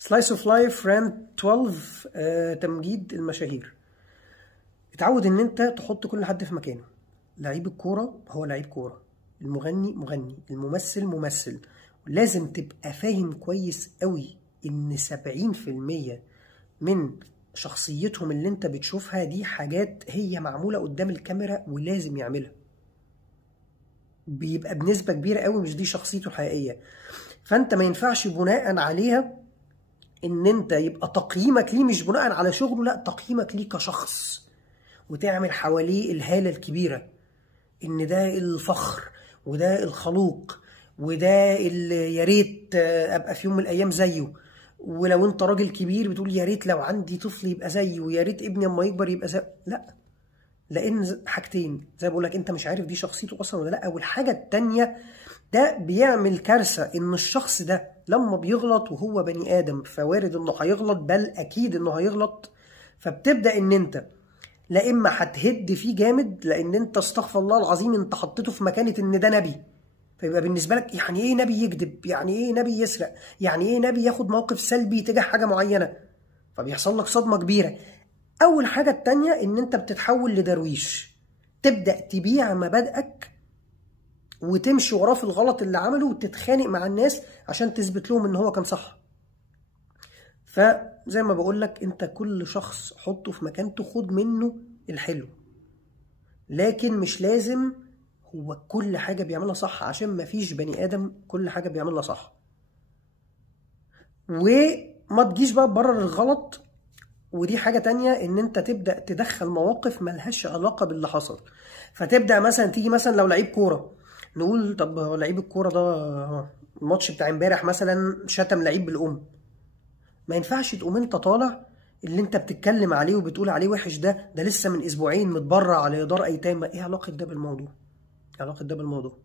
سلايس اوف لايف راند 12. تمجيد المشاهير. اتعود ان انت تحط كل حد في مكانه. لعيب الكوره هو لعيب كوره، المغني مغني، الممثل ممثل. لازم تبقى فاهم كويس قوي ان 70% من شخصيتهم اللي انت بتشوفها دي حاجات هي معموله قدام الكاميرا ولازم يعملها. بيبقى بنسبه كبيره قوي مش دي شخصيته الحقيقيه. فانت ما ينفعش بناء عليها ان انت يبقى تقييمك ليه مش بناء على شغله، لا، تقييمك ليه كشخص، وتعمل حواليه الهالة الكبيرة ان ده الفخر وده الخلوق وده اللي يا ريت ابقى في يوم من الايام زيه. ولو انت راجل كبير بتقول يا ريت لو عندي طفل يبقى زيه، ويا ريت ابني اما يكبر يبقى زيه. لا، لان حاجتين زي ما بقول لك، انت مش عارف دي شخصيته اصلا ولا لا. والحاجه التانيه، ده بيعمل كارثه ان الشخص ده لما بيغلط وهو بني ادم فوارد انه هيغلط، بل اكيد انه هيغلط. فبتبدا ان انت لا اما هتهد فيه جامد، لان انت استغفر الله العظيم انت حطيته في مكانه ان ده نبي. فيبقى بالنسبه لك يعني ايه نبي يكذب؟ يعني ايه نبي يسرق؟ يعني ايه نبي ياخد موقف سلبي تجاه حاجه معينه؟ فبيحصل لك صدمه كبيره. اول حاجه التانيه ان انت بتتحول لدرويش، تبدا تبيع مبادئك وتمشي وراه في الغلط اللي عمله وتتخانق مع الناس عشان تثبت لهم ان هو كان صح. فزي ما بقول لك، انت كل شخص حطه في مكانته، خد منه الحلو، لكن مش لازم هو كل حاجه بيعملها صح، عشان ما فيش بني ادم كل حاجه بيعملها صح. وما تجيش بقى تبرر الغلط. ودي حاجه تانية، ان انت تبدا تدخل مواقف ملهاش علاقه باللي حصل. فتبدا مثلا تيجي مثلا لو لعيب كوره، نقول طب هو لعيب الكوره ده الماتش بتاع امبارح مثلا شتم لعيب بالام. ما ينفعش تقوم انت طالع اللي انت بتتكلم عليه وبتقول عليه وحش ده لسه من اسبوعين متبرع على دار ايتام. ايه علاقه ده بالموضوع؟ ايه علاقه ده بالموضوع؟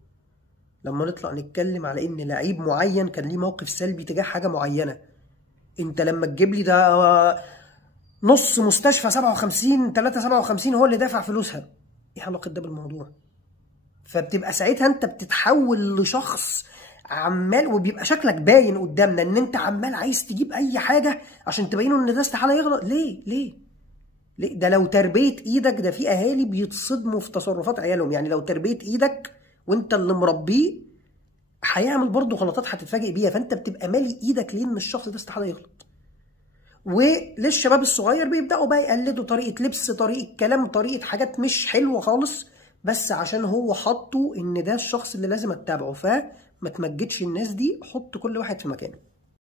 لما نطلع نتكلم على ان لعيب معين كان ليه موقف سلبي تجاه حاجه معينه، انت لما تجيب لي ده نص مستشفى 57 هو اللي دافع فلوسها، ايه علاقه ده بالموضوع؟ فبتبقى ساعتها انت بتتحول لشخص عمال، وبيبقى شكلك باين قدامنا ان انت عمال عايز تجيب اي حاجه عشان تبينه ان ده استحاله يغلط. ليه؟ ده لو تربيه ايدك، ده في اهالي بيتصدموا في تصرفات عيالهم. يعني لو تربيه ايدك وانت اللي مربيه هيعمل برضه غلطات هتتفاجئ بيها. فانت بتبقى مالي ايدك ليه ان الشخص ده استحاله يغلط. وللشباب الصغير بيبداوا بقى يقلدوا طريقه لبس، طريقه كلام، طريقه حاجات مش حلوه خالص، بس عشان هو حطه ان ده الشخص اللي لازم اتبعه. فما تمجدش الناس دي، حط كل واحد في مكانه.